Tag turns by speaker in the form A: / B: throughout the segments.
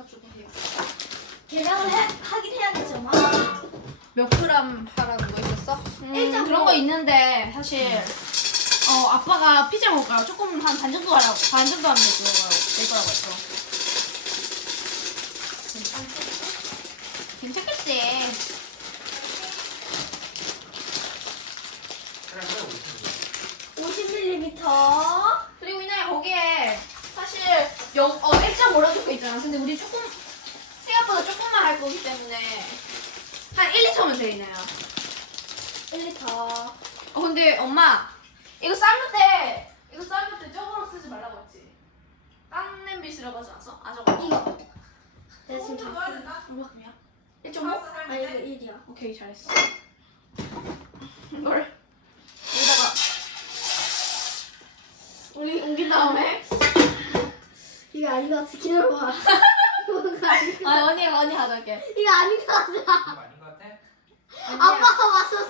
A: 조금 해요.
B: 계량을 하긴 해야겠죠. 막.
A: 몇 그램 하라는 거 있었어?
B: 일단
A: 그런
B: 뭐-
A: 거 있는데 사실 아빠가 피자 먹을 거라 조금 한 반 정도 하라고 반 정도 하면 될 거라고 했어. 괜찮겠지.
C: 그래
B: 50mm.
A: 그리고 이날 거기에 사실 1.5라 적혀 있잖아. 근데 우리 조금 생각보다 조금만 할 거기 때문에 한 1, 2초면 돼 이나요.
B: 1리터.
A: 근데 엄마 이거 삶을 때 저거로 쓰지 말라고 했지. 딴 냄비 쓰라고 하지 않았어? 아 저거
B: 이거. 내가 지금 다.
A: 얼마큼이야? 1.5?
B: 아니 이거 1이야.
A: 오케이 잘했어. 이걸 여기다가 우리 옮긴 다음에
B: 이거 아닌 것 같아. 기다려봐. 이거 아닌 것 같아.
A: 언니 하자게.
B: 이거 아닌 것 같아.
C: 이거 아닌 것 같아?
B: 아빠가 와서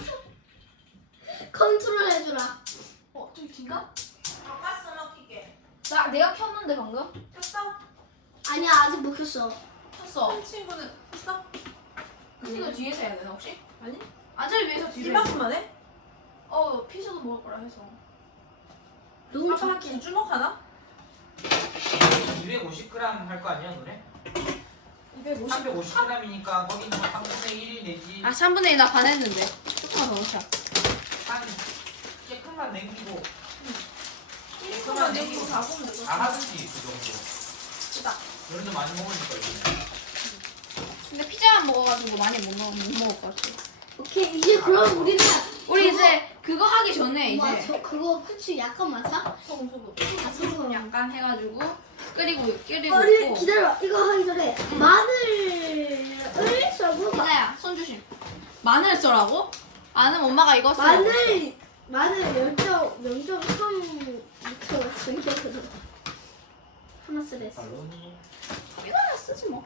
B: 컨트롤 해주라.
A: 좀 긴가?
D: 가스 넣기게.
A: 내가 켰는데 방금?
D: 켰어?
B: 아니야 아직 못 켰어.
A: 켰어.
D: 한 친구는 했어?
A: 이거 뒤에서 해야 되나 혹시?
D: 아니?
A: 앉을 위해서 뒤로.
D: 이만큼만 해?
A: 피자도 먹을 거라 해서.
B: 너무
D: 아빠 한
B: 작게.
D: 2주먹 하나?
C: 250g 할 거 아니야 너네?
A: 250.
C: 350g이니까 거기는 뭐 3분의 1 내지
A: 3분의 1 나 반 했는데. 조금만 더 넣자.
C: 한 깨끗만 남기고
D: 1인분만 내기고 다 보면 되고.
C: 다 하든지 그 정도.
A: 됐다.
C: 그래도 많이 먹으니까 이거.
A: 근데 피자만 먹어가지고 많이 못 먹을 것 같아.
B: 오케이 이제 그럼 우리는
A: 우리 이제 그거 하기 전에
B: 와,
A: 이제
B: 저 그거 후추 약간 맞아?
D: 소금.
B: 아 소금.
A: 약간 해가지고 끓이고
B: 우리
A: 있고.
B: 기다려. 이거 하기 전에 마늘을 썰고
A: 이나야 손 조심. 마늘 써라고? 아는 엄마가 이거 써.
B: 마늘 0.3 리터 정도로 하나 쓰랬어.
C: 발론이
A: 이거 하나 쓰지 뭐.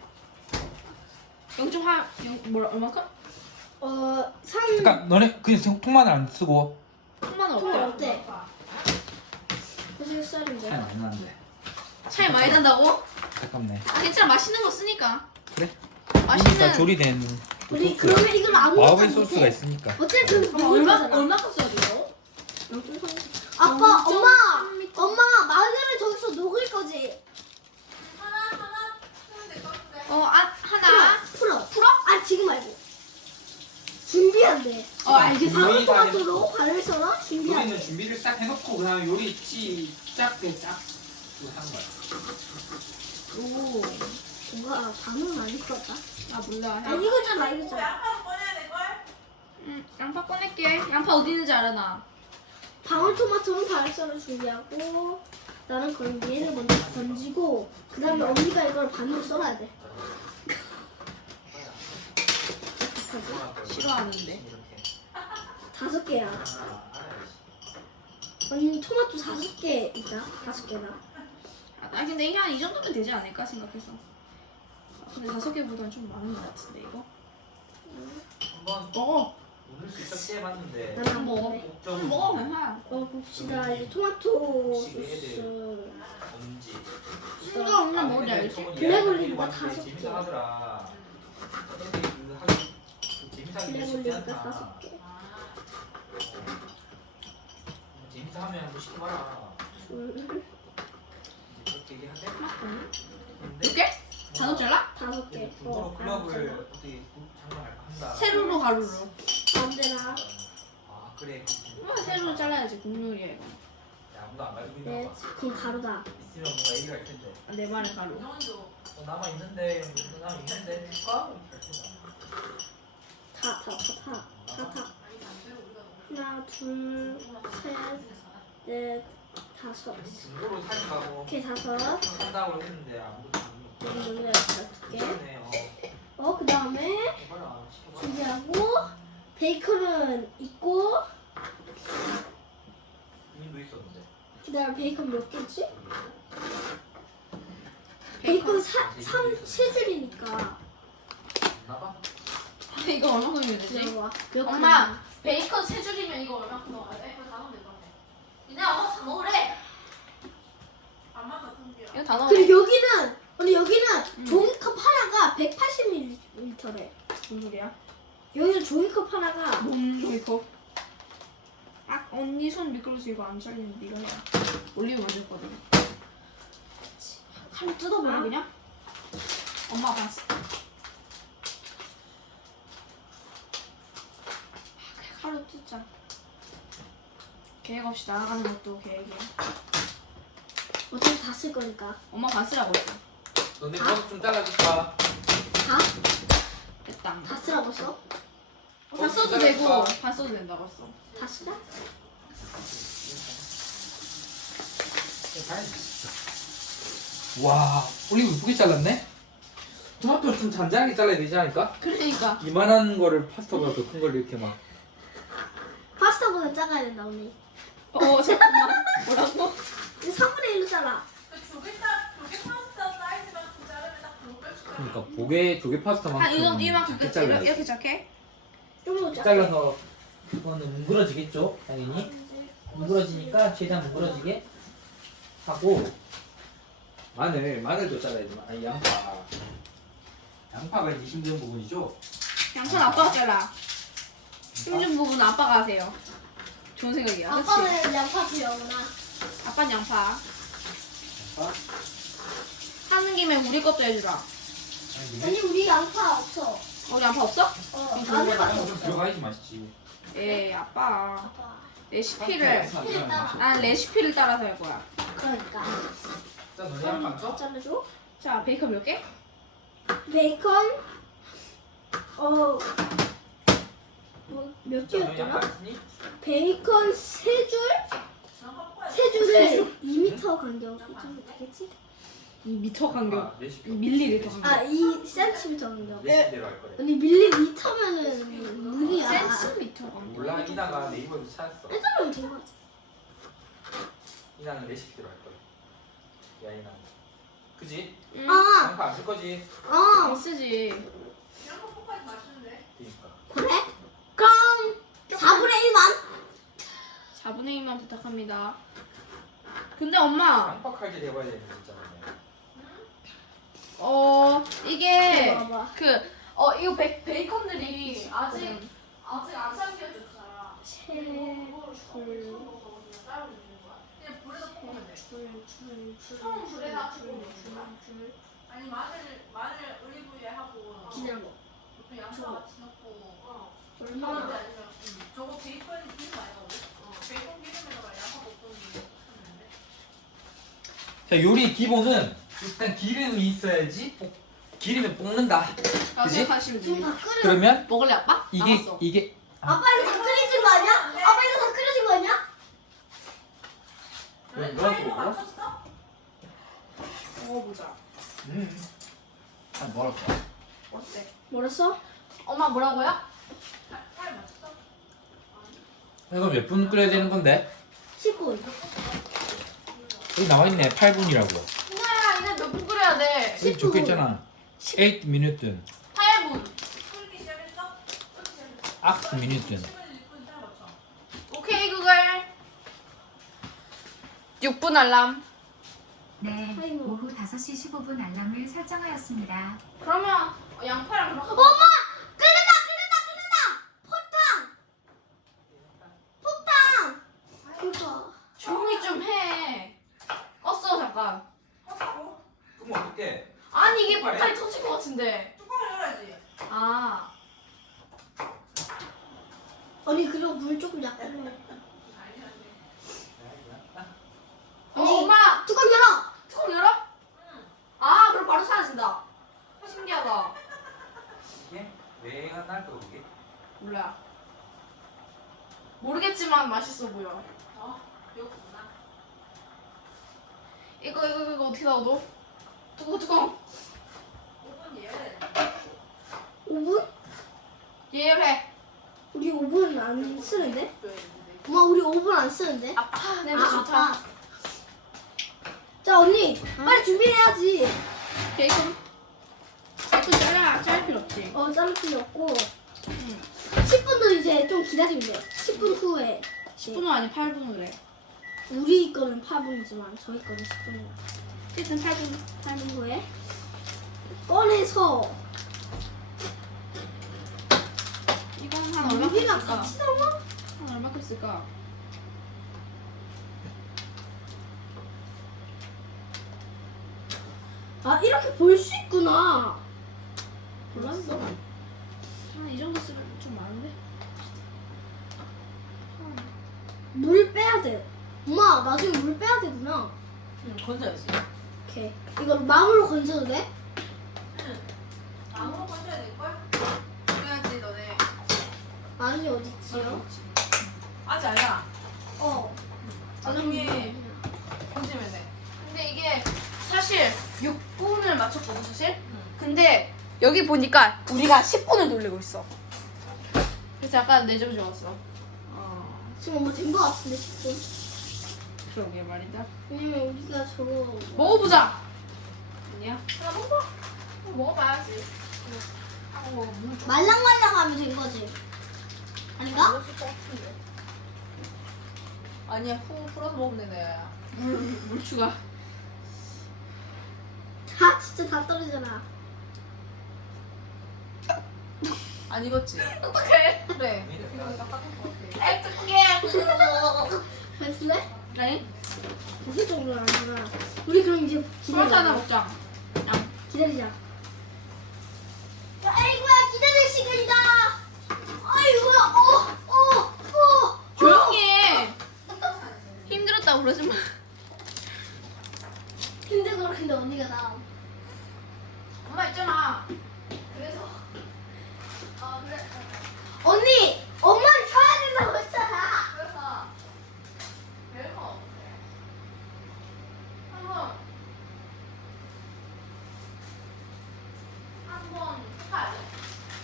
A: 0.1 얼마큼?
B: 3
E: 그러니까 너네 그냥 통마늘 안 쓰고
A: 통마늘
B: 통을
A: 어때?
B: 어때? 그래서 썰인데.
E: 차이 많이 나는데
A: 차이 많이 난다고?
E: 아깝네.
A: 괜찮아 맛있는 거 쓰니까.
E: 그래?
A: 맛있는.
E: 그러니까 조리된
B: 우리
E: 소스
B: 그러면 이걸 아무것도
E: 와우의
B: 못해.
E: 소스가 있으니까.
B: 어쨌든
A: 그럼
B: 누군 거잖아.
A: 얼마큼 써야 돼요?
B: 아빠 엄마 마늘을 저기서 녹일 거지.
D: 하나 하면 될 것 같은데.
A: 하나.
B: 풀어? 아 지금 말고. 준비한대.
A: 알겠어.
C: 요리 다
B: 방울토마토로 발을 썰어
C: 우리는
B: 준비한대.
C: 준비를 딱 해놓고 그다음에 요리 시작 때딱 하는 거야.
A: 오.
B: 뭔가 방울 많이 썰었다.
A: 몰라.
B: 아 이거잖아
D: 이거
B: 이거잖아.
D: 양파도 꺼내야 될걸?
A: 양파 꺼낼게. 양파 어디 있는지 알아 나.
B: 방울토마토는 발을 썰어 준비하고 나는 그럼 얘를 먼저 건지고 그 다음에 언니가 이걸 반으로 썰어야 돼.
A: 싫어하는데.
B: 5개야. 언니 토마토 5개 있다. 5개나.
A: 근데 이게 한 이 정도면 되지 않을까 생각해서. 근데 5개보다는 좀 많은 것 같은데 이거.
C: 한번
A: 먹어.
C: 오늘 슬쩍 해봤는데
B: 나는 안
A: 먹어.
B: 먹네.
C: 목적으로
A: 먹어 괜찮아.
B: 봅시다. 이제 토마토 소스.
C: 뭔지
A: 순간 없는 뭔지 알지?
B: 블랙 올리브가 5개.
C: 재밌어하더라. 애들이 그 하기 재밌어하기
B: 블랙
C: 쉽지
B: 올리브가
C: 않다.
B: 5개.
C: 재밌어하면 한번 시켜봐라.
B: 둘,
C: 그렇게 얘기하대. 근데
A: 2개? 단어 잘라?
B: 5개.
C: 중고로 클럽을 어떻게 한다.
A: 세로로 가로로.
B: 언제나.
C: 아 그래.
A: 세로로 잘라야지 국물이야 이거.
C: 야, 아무도 안 가지고 있나
B: 네,
C: 봐.
B: 그건 가루다.
C: 있으면 뭔가 얘기가 있을 텐데.
A: 내 말은 가로.
C: 남아 있는데 남아 있는데 줄까?
B: 다. 하나, 둘, 셋, 넷, 5.
C: 중고로 사가고
B: 이렇게 5.
C: 산다고 했는데 아무도
B: 여기다 5개.
C: 안
B: 그 다음에
C: 해봐라. 시켜봐라.
B: 준비하고 베이컨은 있고
C: 이민도 있었는데.
B: 그다음 베이컨 몇 개지? 베이컨 3줄이니까
C: 나봐.
A: 이거 얼마큼이면 되지?
B: 기다려봐. 몇
A: 엄마
B: 개나?
A: 베이컨 3줄이면 이거 얼마큼 먹어야 돼? 이거 다 넣으면 될것 같아. 이나 엄마 다 먹으래.
D: 안 맞아, 통기야.
A: 이거 다 넣어.
B: 그리고 여기는 종이컵
A: 무슨 소리야?
B: 여기서 종이컵 하나가
A: 뭔 종이컵? 아 언니 손 미끄러서 이거 안 잘리는데 이거 해야 올리브 만들 거든.
B: 칼로 뜯어버려 그냥.
A: 그냥? 엄마 봤어.
B: 칼로 뜯자.
A: 계획 없이 나아가는 것도 계획이야.
B: 어차피 다 쓸 거니까.
A: 엄마 봤으라고 했어.
E: 너네 그거 좀 잘라줄까?
B: 다?
A: 됐다.
B: 다 쓰라고 했어?
A: 다 써도 되고 반 써도 된다고 했어.
B: 다 쓰라?
E: 와, 올리브 이쁘게 잘랐네? 토마토 좀 잔잔하게 잘라야 되지 않을까?
A: 그러니까.
E: 이만한 거를 파스타보다 더 큰 걸 이렇게 막.
B: 파스타보다 작아야 된다 언니.
A: 잠깐만. 뭐라고?
B: 3분의 1로 잘라.
D: 그 조개 파스타 사이즈만 그 자르면 딱 그걸 뺄
E: 그러니까 조개 파스타만큼
A: 이만큼
E: 작게
A: 끝.
E: 잘라야 돼.
A: 이렇게 작게?
B: 좀더 작아.
E: 잘라서 그거는 뭉그러지겠죠, 당연히. 뭉그러지니까 최대한 뭉그러지게 하고 마늘도 잘라야 돼. 아니 양파가 이제 힘든 부분이죠.
A: 양손 아빠가 잘라. 힘든 부분은 아빠가 하세요. 좋은 생각이야. 그치?
B: 아빠는 양파 필요하구나.
A: 아빠는 양파.
E: 양파?
A: 하는 김에 우리 것도 해주라.
B: 아니 우리 양파 없어.
A: 우리 양파 없어?
B: 마늘만
E: 좀
B: 없어.
E: 들어가야지 맛있지.
A: 아빠.
B: 아빠.
A: 레시피를
B: 필요 따라.
A: 난 레시피를 따라서 할 거야.
B: 그러니까.
E: 자, 너네 양파 안
B: 다
E: 써?
B: 잘라줘.
A: 자, 베이컨 몇 개?
B: 베이컨 몇
E: 자, 너네 양파
B: 개였더라?
E: 안 쓰니?
B: 베이컨 세 줄을 2m 간격. 이쯤 되겠지?
A: 2m 간격.
E: 아, 레시피.
A: 2밀리리터 간격.
B: 아 2cm 간격.
E: 레시피대로 할 거래.
B: 언니 밀리미터면은 무리야.
A: 센티미터 간격.
E: 몰라, 이나가 네이버에서 찾았어.
B: 해달라면 된 거지.
E: 이나는 레시피대로 할 거래. 야, 이나. 그지?
A: 응.
B: 아,
E: 양파 안 쓸 거지?
A: 안
B: 어,
A: 쓰지.
D: 이런 거 볶아서 맛있는데.
E: 그니까.
B: 그래? 그럼 4분의 1만?
A: 4분의 2만 부탁합니다. 근데 엄마,
E: 양파 칼질 해봐야 되는 거 있잖아.
A: 이게
B: 봐봐.
A: 이거 베이컨들이 아직 안 삶겨졌잖아.
D: 그냥 불에다 볶으면 돼.
A: 처음 불에다
D: 아니 마늘 올리브유에 하고
B: 그냥 뭐
D: 보통 양파 같이 넣고
B: 얼마나?
D: 아니면 저거 베이컨 기름 많이 나오거든? 베이컨 기름에다가 양파 볶은 게 하는데
E: 자, 요리 기본은 일단 기름이 있어야지 기름에 볶는다. 그지?
A: 생각하시면
B: 지금
A: 됩니다.
B: 다 끓여.
E: 그러면
A: 먹을래 아빠?
E: 이게
A: 남았어.
E: 이게
B: 아빠 이거 다 끓여진 거 아니야? 아빠 이거 다 끓여진 거 아니야?
E: 왜,
D: 왜
E: 너한테
D: 타이머
E: 먹어?
D: 맞췄어?
A: 먹어보자.
E: 뭐랄까?
A: 어때?
B: 뭐랬어?
A: 엄마 뭐라고요?
D: 타이머 맞췄어?
E: 이거 몇 분 끓여야 되는 건데?
B: 10분.
E: 여기 나와 있네. 8분이라고.
A: 누나야 이제 몇 분 끓여야 돼?
E: 여기 적혀 있잖아. 8 minutes.
A: 8분.
D: 끓기 시작했어? 끓기 시작했어?
E: 8 minutes.
D: 10분 1분 타이머 맞춰.
A: 오케이 구글. 6분 알람.
F: 네,
B: 타이머.
F: 오후 5시 15분 알람을 설정하였습니다.
A: 그러면 양파랑 그렇게.
B: 엄마! 끓는다! 폭탄! 그거.
A: 조용히 좀 해. 껐어 잠깐.
D: 어?
E: 그럼 어떡해?
A: 아니 이게 폭탄이 터질 것 같은데.
D: 뚜껑을 열어야지.
A: 아.
B: 언니 그리고 물 조금 약간 해.
A: 엄마
B: 뚜껑 열어!
A: 뚜껑 열어? 아 그럼 바로 사라진다. 신기하다.
E: 이게 왜 할까 그게?
A: 몰라. 모르겠지만 맛있어 보여.
D: 배고프구나.
A: 이거 어떻게 나오노? 뚜껑.
D: 5분 예열해.
B: 5분?
A: 예열해.
B: 우리 5분 안 쓰는데?
D: 왜 있는데?
B: 엄마 우리 5분 안 쓰는데?
A: 아파 냄새 좋다.
B: 아빠. 자 언니 빨리 준비해야지.
A: 베이컨. 자를 필요 없지.
B: 자를 필요 없고 10분도 이제 좀 기다리면 돼요. 10분 후에
A: 10분은 아니 8분은 그래.
B: 우리 거는 8분이지만 저희 거는 10분이에요.
A: 일단 8분.
B: 8분 후에 꺼내서 언니랑
A: 있을까?
B: 같이 담아?
A: 얼마큼 있을까?
B: 아 이렇게 볼 수 있구나.
A: 몰랐어. 이 정도 쓰면 좀 많은데?
B: 물 빼야 돼. 엄마 나중에 물 빼야 되구나.
D: 응, 건져야지.
B: 오케이. 이거 망으로 건져도 돼?
D: 응. 나무로 건져야 될걸?
A: 그래야지 너네.
B: 아니 어디 있지요?
D: 아직 아니야.
B: 어.
D: 나중에 건지면 돼.
A: 근데 이게 사실 6분을 맞췄거든 사실?
D: 응.
A: 근데 여기 보니까 우리가 10분을 돌리고 있어. 그래서 약간 내정지웠어.
B: 지금 엄마 된 거 같은데 10분.
A: 그러게 말이다.
B: 왜냐면 우리가 저거
A: 먹어보자. 아니야? 하나 먹어봐. 먹어봐야지.
B: 말랑말랑하면 된 거지. 아닌가?
A: 먹을 것 같은데.
D: 아니야, 후 풀어서 먹으면 되네.
A: 물 추가.
B: 다 진짜 다 떨어지잖아.
D: 안 익었지?
A: 어떡해?
D: 그래. 이거 딱 닦은 거 같아.
A: 어떡해.
B: 됐을래?
A: 아니?
B: 됐을 정도는 아니구나. 우리 그럼 이제
A: 토마토 하나
B: 기다리자.
A: 먹자.
B: 기다리자. 아이고야 기다릴 시간이다. 아이고야
A: 조용히 해. 힘들었다고 그러지 마.
B: 힘들어 근데 언니가 나.
A: 엄마 있잖아.
B: 그래서 그래. 언니 엄마를 켜야 된다고 했잖아.
A: 그래서 별거 없네. 한번 해봐야 돼.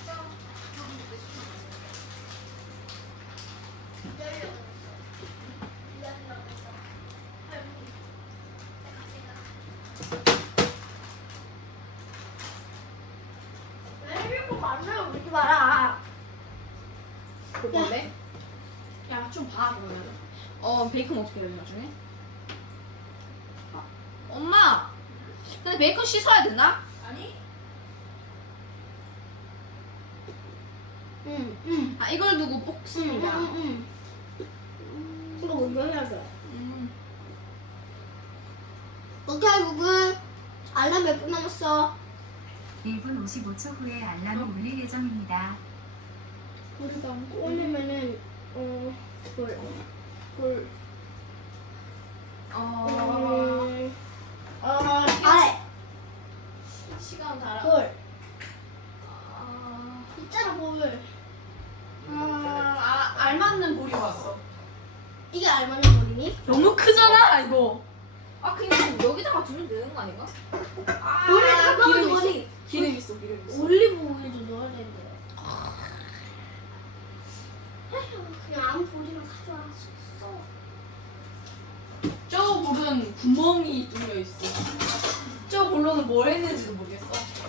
B: 왜 이렇게 만나요 그러지 마라.
A: 볼 건데? 야, 좀 봐, 그러면. 베이컨 어떻게 해야 돼, 나중에? 엄마! 근데 베이컨 씻어야 되나?
D: 아니?
B: 응.
A: 아, 이걸 두고 볶습니다.
B: 응. 이거 먼저 해야 돼. 오케이 구글. 알람 몇 분 남았어?
F: 1분 55초 후에 알람이 울릴 예정입니다.
B: 우리가 올리면은 볼 아래
A: 시간 달아.
B: 볼 있잖아 볼.
A: 알맞는 볼이 왔어.
B: 이게 알맞는 볼이니?
A: 너무 크잖아, 이거. 아, 그냥 여기다가 두면 되는 거 아닌가?
B: 볼에 담아가지고
A: 기름
B: 어디
A: 있어. 기름 있어, 기름 있어.
B: 올리브 오일 좀 넣어야 되는데. 에휴, 그냥 아무 볼이나 가져와. 써.
A: 저 볼은 구멍이 뚫려 있어. 저 볼로는 뭘 했는지도 모르겠어.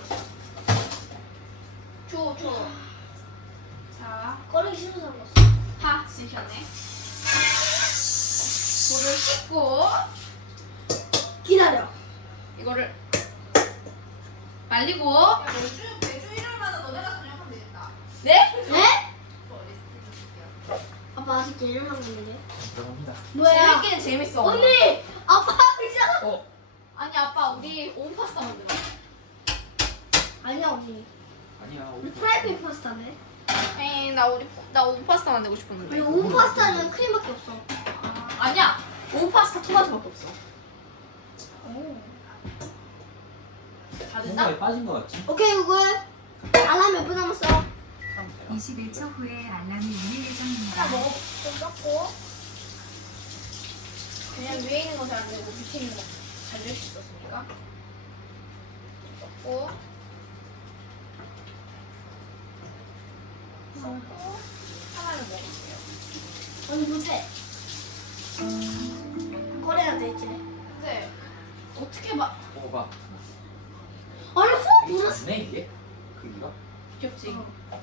A: 줘. 자,
B: 꺼내기 싫어서 그랬어.
A: 파 씻혔네. 볼을 씻고
B: 기다려.
A: 이거를 말리고.
D: 야, 매주 일요일마다 너네가 저녁하면 되겠다.
A: 네?
B: 네? 아빠 아직 계절 하고 있는데.
E: 들어갑니다.
B: 뭐야?
A: 재밌긴 재밌어.
B: 언니! 아빠 이상.
E: 어.
A: 아니 아빠 우리 온 파스타 만들어.
B: 아니야 언니.
E: 아니야.
B: 우리 프라이팬 파스타네.
A: 에이 나 온 파스타 만들고 싶었는데.
B: 우리 온 파스타는 크림밖에 없어.
A: 아니야. 온 파스타 토마토밖에 없어. 다 됐나?
E: 뭔가에 빠진 거 같지?
B: 오케이 구글. 알람 몇 분 남았어?
F: 21초 후에 알람이 울릴 예정입니다.
A: 좀 넣고 그냥 위에 있는 거 잘 안 되고 밑에 있는 거 잘 될 수 있었으니까 넣고 넣고 하나를 먹을게요.
B: 언니 보세. 꺼내야 돼 이제.
A: 근데 어떻게 막
E: 먹어봐.
B: 아니 후
E: 이게
B: 불었어.
E: 작네 이게? 크기가?
A: 귀엽지?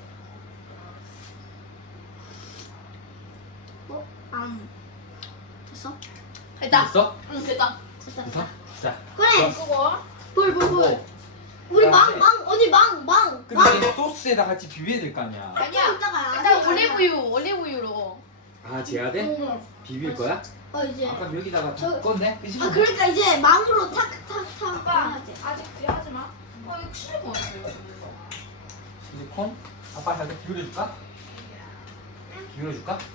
B: 됐어?
A: 됐다.
E: 됐어?
A: 응 됐다.
B: 됐다.
E: 됐어? 자.
B: 그래.
A: 그거
B: 볼. 우리
E: 어.
B: 망 언니 망.
E: 근데 소스에다 같이 비벼야 될 거 아니야.
A: 아니야.
B: 이따가
A: 일단 올리브유로.
E: 아 재야 돼? 비빌 거야?
B: 이제.
E: 아까 여기다가
B: 저-
E: 껐네? 그치?
B: 아 그러니까 이제 망으로 탁탁탁
A: 아빠
B: 해야지.
A: 아직 하지 마. 이거 실리콘이에요.
E: 실리콘? 아빠 잘 기울여줄까? 기울여줄까?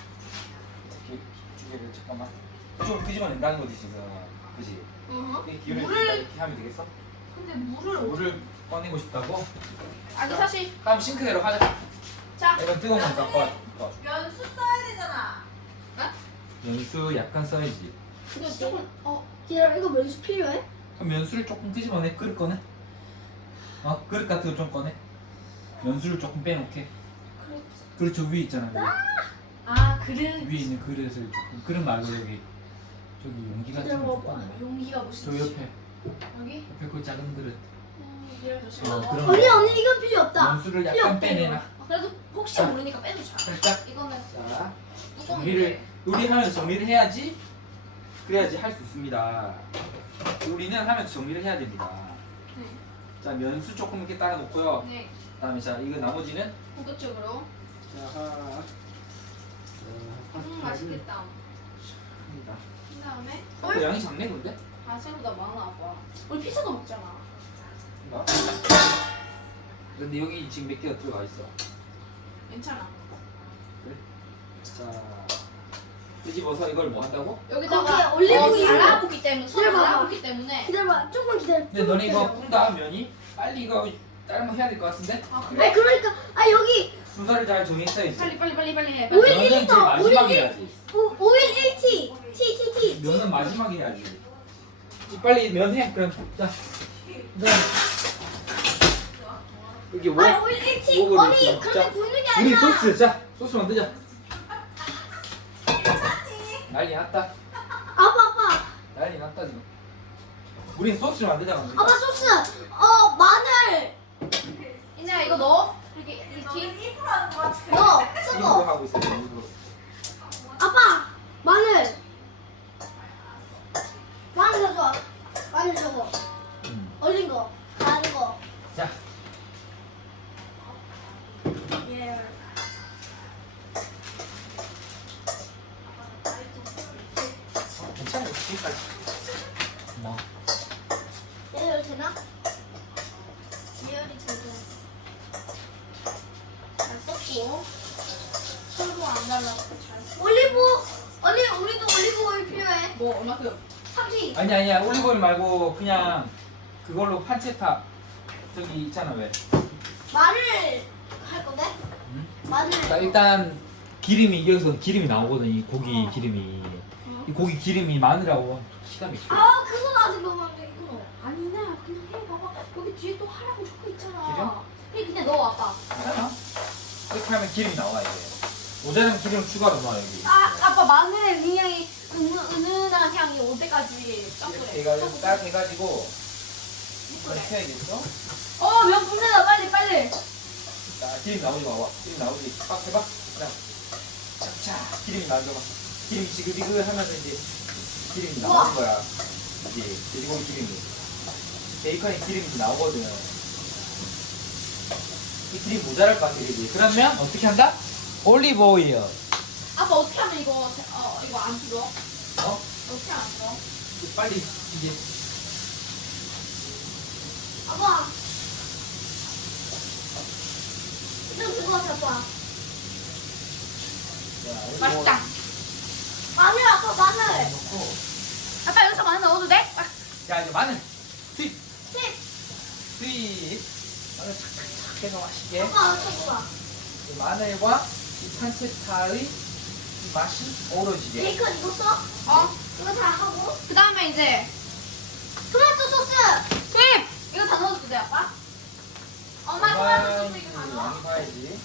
E: 기울여 잠깐만. 좀 끄집어낸다는 거지 지금. 그치? 이렇게 기울여준다
A: 물을-
E: 이렇게 하면 되겠어?
A: 근데 물을
E: 물을 꺼내고 싶다고?
A: 아니 사실
E: 다음 싱크대로 하자.
A: 자
E: 이건 뜨거운 거 섞어.
D: 면수 써야 되잖아.
E: 면수 약간 써야지.
A: 이거 조금
B: 얘랑 이거 면수 필요해?
E: 그럼 면수를 조금 끄집어내. 그릇 꺼내. 그릇 같은 거 좀 꺼내. 면수를 조금 빼놓게. 그릇 저 위에 있잖아.
A: 그릇
E: 위에 있는 그릇을 조금. 그릇 말고 저기 용기 같은 거 좀 꺼내.
A: 용기가
E: 저
A: 무슨
E: 옆에
A: 여기
E: 옆에 그 작은 그릇.
A: 이래서
E: 그런 거.
B: 언니 이건 필요 없다.
E: 면수를
B: 필요
E: 약간
B: 없다,
E: 빼내놔.
A: 그래도 혹시
E: 자.
A: 모르니까 빼놓자.
E: 살짝.
A: 이거는
E: 자,
A: 뚜껑인데.
E: 요리하면서 정리를 해야지. 그래야지 할 수 있습니다. 우리는 하면서 정리를 해야 됩니다.
A: 네.
E: 자, 면수 조금 이렇게 따라 놓고요.
A: 네.
E: 그다음에 자, 이거 나머지는
A: 본격적으로.
E: 자,
A: 맛있겠다.
E: 합니다.
A: 그 다음에
E: 양이 작네 근데?
A: 바세로다 많아 아빠. 우리 피자도 먹잖아.
E: 이거? 근데 여기 지금 몇 개가 들어가 있어.
A: 괜찮아.
E: 자, 뒤집어서 이걸 뭐 한다고?
A: 여기다가
B: 거기에 올리브유.
A: 달라붙기 때문에 손
B: 기다려봐.
A: 달라붙기 때문에.
B: 기다려봐. 조금만 기다려.
E: 근데 너네 이거 푼다 면이 빨리 이거 다른 거 해야 될 것 같은데?
A: 아
B: 아니 그러니까 여기
E: 순서를 잘 정했어야지.
A: 빨리 해.
B: 오일
E: 면은 제일
B: 1리터.
E: 마지막에 해야지.
B: 5일 1T. T.
E: 면은 마지막에 해야지. 빨리 면 해. 그럼 자, 여기 뭐?
B: 아니 5일 1T.
E: 먹어도
B: 언니
E: 있어.
B: 그렇게
E: 자,
B: 굽는 게
E: 우리
B: 아니라.
E: 소스. 자, 소스 만들자. 난리 났다.
B: 아빠.
E: 난리 났다 지금. 우린 소스 만들자.
B: 아빠 소스. 마늘.
A: 이제 이거 넣어. 이렇게
D: 하는 거 같아.
B: 넣어.
E: 일부러
B: 쓰고.
E: 하고 있어. 일부러.
B: 아빠 마늘. 마늘 가져와. 마늘 저거. 얼린 거. 다른 거.
E: 자,
B: 예.
E: 괜찮아. 지금까지. 뭐?
B: 얘를 되나? 예열이 되고.
A: 잘 썼고. 설도 안 달라고 잘.
B: 올리브. 언니 우리도 올리브 오일 필요해.
A: 뭐 얼마큼?
B: 3지.
E: 아니야. 올리브오일 말고 그냥 그걸로 판체타 저기 있잖아 왜?
B: 마늘 할 건데?
E: 응?
B: 마늘.
E: 자, 일단 기름이 여기서 기름이 나오거든. 이 고기 기름이. 이 고기 기름이 마늘하고 기가 막혀.
B: 그건 아직 너무 안 돼. 이거.
A: 아니네. 그냥 해 봐봐. 여기 뒤에 또 하라고 적혀 있잖아.
E: 기름?
A: 그냥 넣어 아빠.
E: 괜찮아? 이렇게 하면 기름이 나와 이게. 모자라면 기름 추가로 넣어 여기.
A: 아빠 마늘의 굉장히 은은한 향이 올 때까지
E: 이렇게
A: ጨ고
E: 해가지고 딱 해가지고 이걸 펴야겠어?
A: 면 분내다 빨리.
E: 자, 기름 나오지 마봐. 기름 나오지. 빡 해봐. 그냥 자, 기름이 나오죠. 기름이 지글지글 하면서 이제 기름이 나오는 거야. 이제 돼지고기 기름이. 베이컨에 기름이 나오거든. 이 기름 모자랄 것 같아, 그지? 그러면 어떻게 한다? 올리브 오일.
A: 아빠 어떻게 하면 이거 안 들어?
E: 어?
A: 어떻게 안 들어?
E: 빨리 이제
B: 아빠. 좀 그거 같아 아빠.
A: 맛있다.
B: 마늘 아빠 마늘.
E: 넣고.
A: 아빠 여기서 마늘 넣어도 돼?
E: 자, 이제 마늘. 투입.
B: 칩.
E: 투입. 마늘 착착착 해서 맛있게.
B: 아빠 저거 봐.
E: 이 마늘과 이 판체타의 이 맛이 어우러지게.
B: 베이컨 이거 써? 이거 다 하고.
A: 그 다음에 이제
B: 토마토 소스.
A: 투입! 이거 다 넣어도 돼 아빠? 엄마 토마토 소스 이거 다 넣어?
E: 많이 봐야지.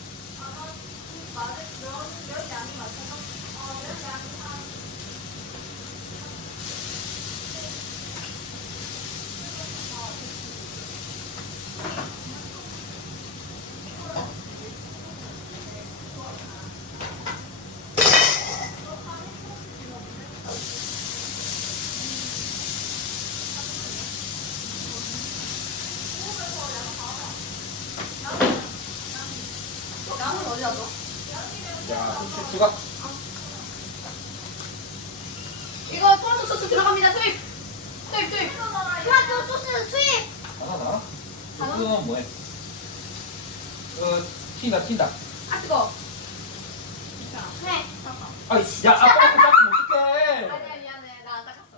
A: 맛은 어디다 줘?
E: 자, 조각.
A: 이거 토마토 소스 들어갑니다. 투입. 투입.
B: 토마토 소스 투입.
E: 하나. 이거는 뭐해? 튄다.
A: 아 뜨거.
B: 그래.
E: 아이, 야, 아빠 닦으면 어떡해?
A: 아니야 미안해. 나 안 닦았어.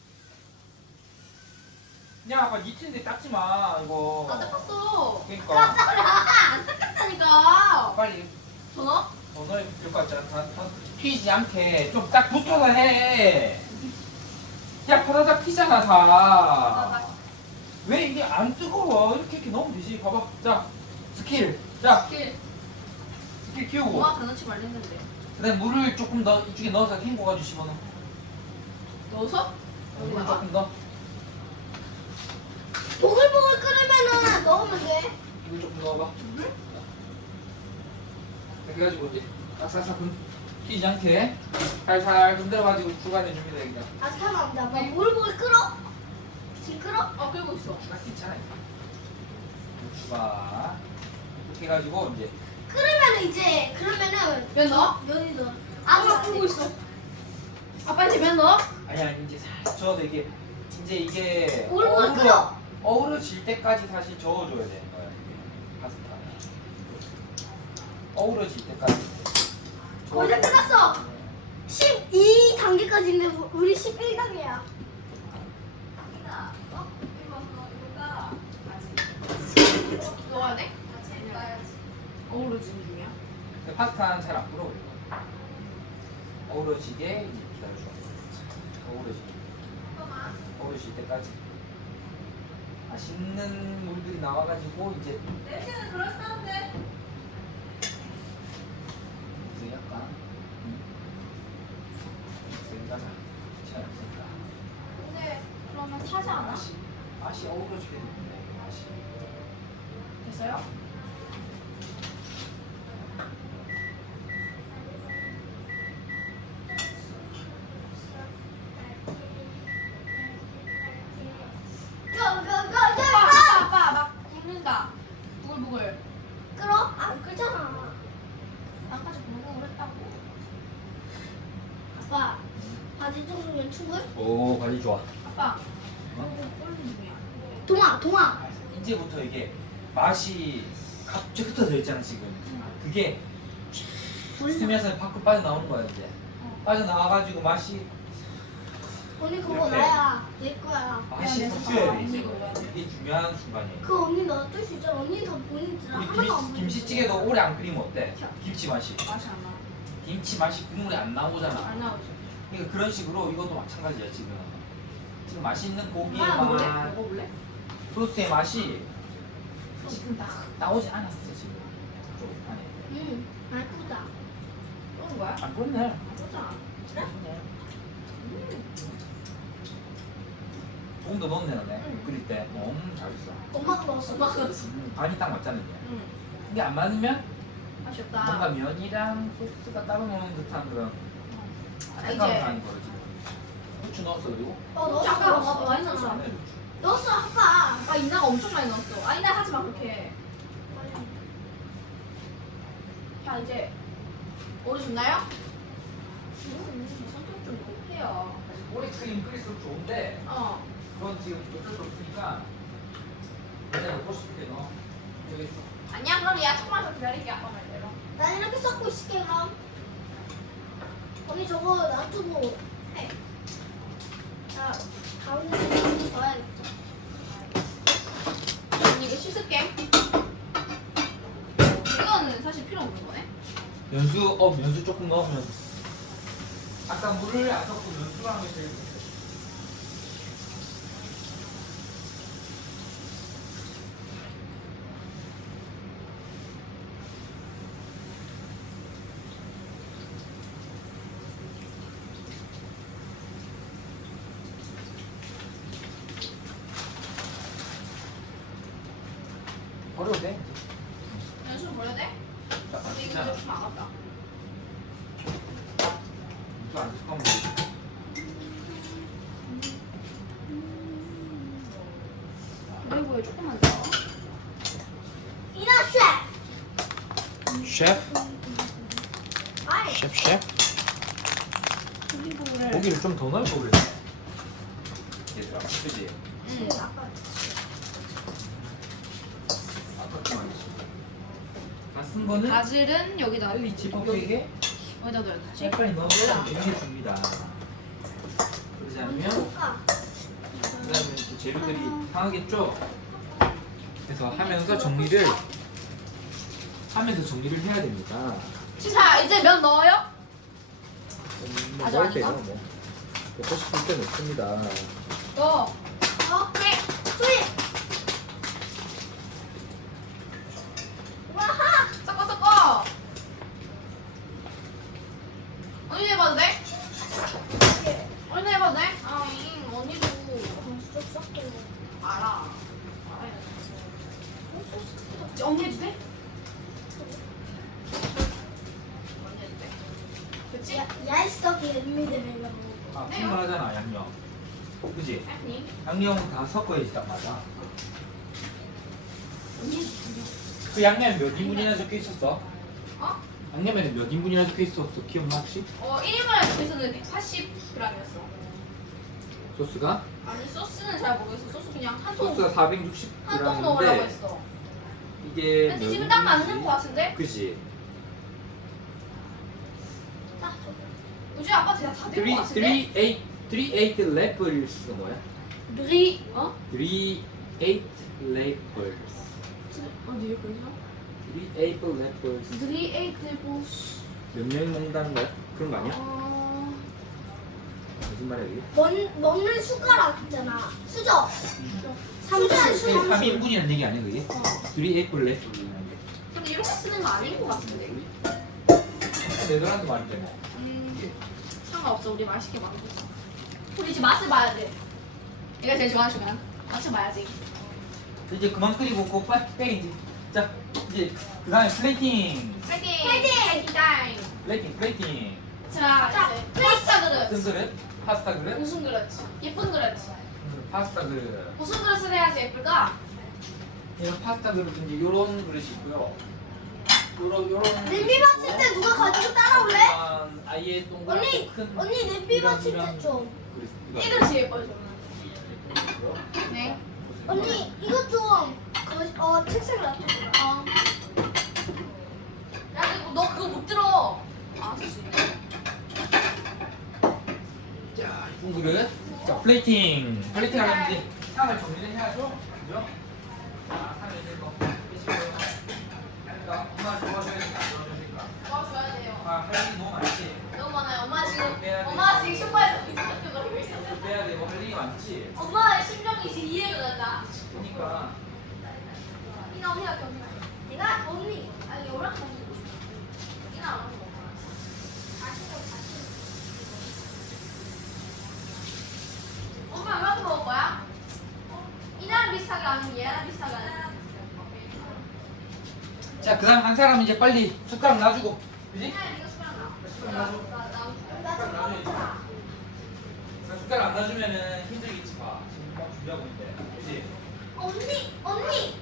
E: 야, 아빠 니 튄데 닦지 마, 이거.
A: 안 닦았어.
E: 그러니까.
A: 안 닦았다니까.
E: 빨리
A: 더 넣어?
E: 번호에 될것 같잖아. 다 튀지 않게 좀 딱 붙어서 해. 야, 바다다 튀잖아, 다. 왜 이게 안 뜨거워? 이렇게 넣으면 되지. 봐봐. 자, 스킬. 자, 스킬 키우고.
A: 엄마가 장난치 말랬는데.
E: 그다음에 물을 조금 더 이쪽에 넣어서 헹궈가지고 집어넣어.
A: 넣어서?
E: 물
A: 여기다가?
E: 조금 넣어.
B: 보글보글 끓으면은 넣으면 돼.
E: 물 조금 넣어봐. 이렇게 해가지고 이제 싹싹싹 튀지 않게 살살 흔들어가지고 중간에 주면 돼 그냥.
B: 아 잠깐만, 나 보글보글 끓어. 지금 끓어?
A: 끓고 있어.
E: 딱 괜찮아. 추가 이렇게 해가지고 이제
B: 끓으면 이제 그러면은
A: 면 넣어?
B: 면이 넣어.
A: 아빠 끓고 있어. 아빠 이제 면 넣어?
E: 아니야 이제 살짝 저어도 이게 이제 이게
B: 보글보글 끓어.
E: 어우러질 때까지 다시 저어줘야 되는 거야 이게 파스타. 어우러질 때까지.
B: 거의 다 끝났어. 12단계까지인데 우리 11단계야.
A: 넣어야 돼? 어우러지는 중이야.
E: 근데 파스타는 잘 안 불어 우리가. 어우러지게 이제 기다려줘. 어우러질 때까지. 맛있는 물들이 나와가지고 이제
D: 냄새는 그럴싸한데.
E: 이제 약간 생각나. 잘 없으니까.
A: 근데 그러면 타지 않아?
E: 맛이 어우러지게 되는데 맛이.
A: 됐어요? 아빠 막 굽는다. 부글부글.
B: 끓어? 안 끓잖아.
A: 나까지 부글부글 했다고.
B: 아빠, 바지 정도면 충분?
E: 오 관리 좋아.
A: 아빠 이거 끓는 중이야.
B: 동아.
E: 이제부터 이게 맛이 갑자기 흩어져 있잖아 지금. 그게 스며서 밖으로 빠져나오는 거야 이제. 빠져나와가지고 맛이
B: 언니 그거
E: 이렇게.
B: 나야. 내 거야.
E: 맛이 섞여야 돼 이제. 이게 중요한 순간이에요.
B: 그 언니 놔둘 수 있잖아. 언니 다 본인 줄
E: 우리
B: 하나도 안
E: 김치찌개도 오래 안 끓이면 어때? 김치 맛이.
A: 맛이 안 나.
E: 김치 맛이 국물에 안 나오잖아.
A: 안 나오지.
E: 그러니까 그런 식으로 이것도 마찬가지야 지금. 지금 맛있는 고기의
A: 엄마 먹을래?
E: 맛,
A: 먹어볼래?
E: 소스의 맛이 지금 딱 나오지 않았어 지금. 좀 안에.
B: 응. 맛있다.
A: 끓는 거야?
E: 안 끓네.
A: 안 끓잖아.
E: 조금 더 넣었네 너네.
A: 응.
E: 끓일 때. 잘했어.
B: 엄마가 넣었어.
A: 엄마 끓었어.
E: 간이 딱 맞잖아 이게.
A: 응.
E: 이게 안 맞으면
A: 맛이 없다.
E: 뭔가 면이랑 소스가 따로 노는 듯한 그런
A: 이제-
E: 색감이 거지. 후추 넣었어 그리고.
B: 넣었어.
A: 아까 엄마 많이 넣었어.
E: 네, 후추.
B: 넣었어, 아빠.
A: 아까 이나가 엄청 많이 넣었어. 아 이나 하지 마 그렇게. 자 이제 오르셨나요? 손톱 좀 높여요.
E: 오래 크림 끓일수록 좋은데 그건 지금 어쩔 수 없으니까 내가 먹고 싶을 때 넣어. 저기 있어.
A: 아니야 그럼 야 조금만 더 기다릴게 아빠 말대로.
B: 난 이렇게 섞고 있을게, 그럼. 언니 저거 놔두고 해. 자, 가운데 좀 넣어야겠다.
A: 언니 이거 씻을게. 이거는 사실 필요 없는 거네.
E: 면수 조금 넣으면 아까 물을 안 넣고 면수를 하면 제일 좋겠어. 버려도 돼?
A: 연수는 버려야 돼?
E: 자,
A: 근데 이거
E: 진짜
A: 좀 아깝다.
E: 이거 안 섞으면
A: 그리고 조금만 더.
B: 이나 쉐프!
E: 셰프
B: 아이.
E: 셰프
B: 올리브오일.
E: 고기를 좀 더 넣을 걸 그래. 얘들아, 그지?
A: 응.
B: 아까
E: 다쓴 거는
A: 바질은 여기다.
E: 빨리 집어넣게
A: 어디다 넣어야지?
E: 빨리 넣으면 되게 줍니다. 그러지 않으면
B: 볶아.
E: 그다음에 또 재료들이 상하겠죠. 그래서 하면서 정리를 해야 됩니다.
A: 자, 이제 면 넣어요?
E: 뭐
A: 아직
E: 넣을 때요,
A: 아닌가?
E: 뭐 먹고 싶을 때 넣습니다.
A: 넣어.
B: 오케이. 투입. 와하.
A: 섞어. 언니 해봐도 돼? 언니 해봐도 돼? 아, 언니도 알아. 언니 해도 돼? 언니 해도 돼? 그치?
B: 야이스터키 은미들이라고.
E: 아, 분말하잖아 양념. 그지?
A: 언니.
E: 양념은 다 섞어야지 딱 맞아. 그 양념에 몇 인분이나 적혀 있었어?
A: 어?
E: 양념에는 몇 인분이나 적혀 있었어? 기억나 혹시?
A: 1인분에 적혀있었는데 180g이었어.
E: 소스가?
A: 아니, 소스는 잘 모르겠어. 소스 그냥 한 통.
E: 소스가
A: 한 통 넣으라고
E: 460g인데
A: 했어.
E: 이게
A: 근데 지금 딱 맞는 거 같은데?
E: 그지?
A: 우주 아빠 제가 다 된 거 같은데?
E: 3-8 랩을스가 뭐야?
A: 드리 어?
E: 3-8 랩을스
A: 어디에 거기서?
E: 3-8 랩을스
A: 드리 에이트 보스.
E: 몇 명이 먹는다는 거야? 그런 거 아니야? 무슨 말이야 이게?
B: 먹는 숟가락 있잖아. 수저. 수저 수저.
E: 3인분이라는 얘기 아니야 그게? 3-8 랩을스
A: 근데 이렇게 쓰는 거 아닌 거 같은데?
E: 네덜란드 말인데 뭐
A: 상관없어. 우리 맛있게 먹고 있어. 우리 이제 맛을 봐야 돼. 내가 제일 좋아하는 시간. 맛을 봐야지.
E: 이제 그만 끓이고 고 빨리 빼 이제 자 이제 그 다음에 플레이팅
A: 파이팅! 파이팅! 타임!
E: 플레이팅
A: 자, 이제 파스타
E: 어떤
A: 그릇.
E: 그릇? 파스타 그릇?
A: 무슨 그릇? 예쁜 그릇.
E: 파스타 그릇
A: 무슨 그릇을 해야지 예쁠까?
E: 이런 파스타 그릇은 이제 요런 그릇이 있고요 요런
B: 냄비 받칠 때 누가 가지고 따라올래?
E: 아예 동그랗게 큰
B: 언니 냄비 받칠 때 좀.
A: 이 그릇이 예뻐요, 저는. 네.
B: 언니 이거 좀 책상에 놔둬.
A: 야, 너 그거 못 들어. 아, 그치.
E: 자 이쁜 그릇 자 플레이팅 하려면 이제 상을 정리를 해야죠 그죠? 자 상을 이제 뭐 드시고요 그러니까 엄마 도와줘야 되니까 안 도와주니까
A: 도와줘야 돼요.
E: 아 할 일이 너무 많지
A: 너무 많아요. 엄마가
E: 빼야
A: 지금 쇼파에서 비트박스 거리고 있어.
E: 빼야 되고 할 일이 많지
A: 엄마의 심정이 지금 이해가 간다.
E: 그러니까
A: 이나 언니가 경기.
B: 내가 언니 아니 요랑 언니.
A: 이나 언니. 엄마 얼마큼 먹을 거야? 이나랑 비슷하게 아니면 얘랑 비슷하게 아니면?
E: 자 그다음 한 사람 이제 빨리 숟가락 놔주고 그지?
A: 이나 이거 숟가락 나.
E: 숟가락 놔줘 숟가락 놔줘야지 숟가락 안 놔주면은 힘들겠지 봐 지금 막 준비하고 있는데 그지?
B: 언니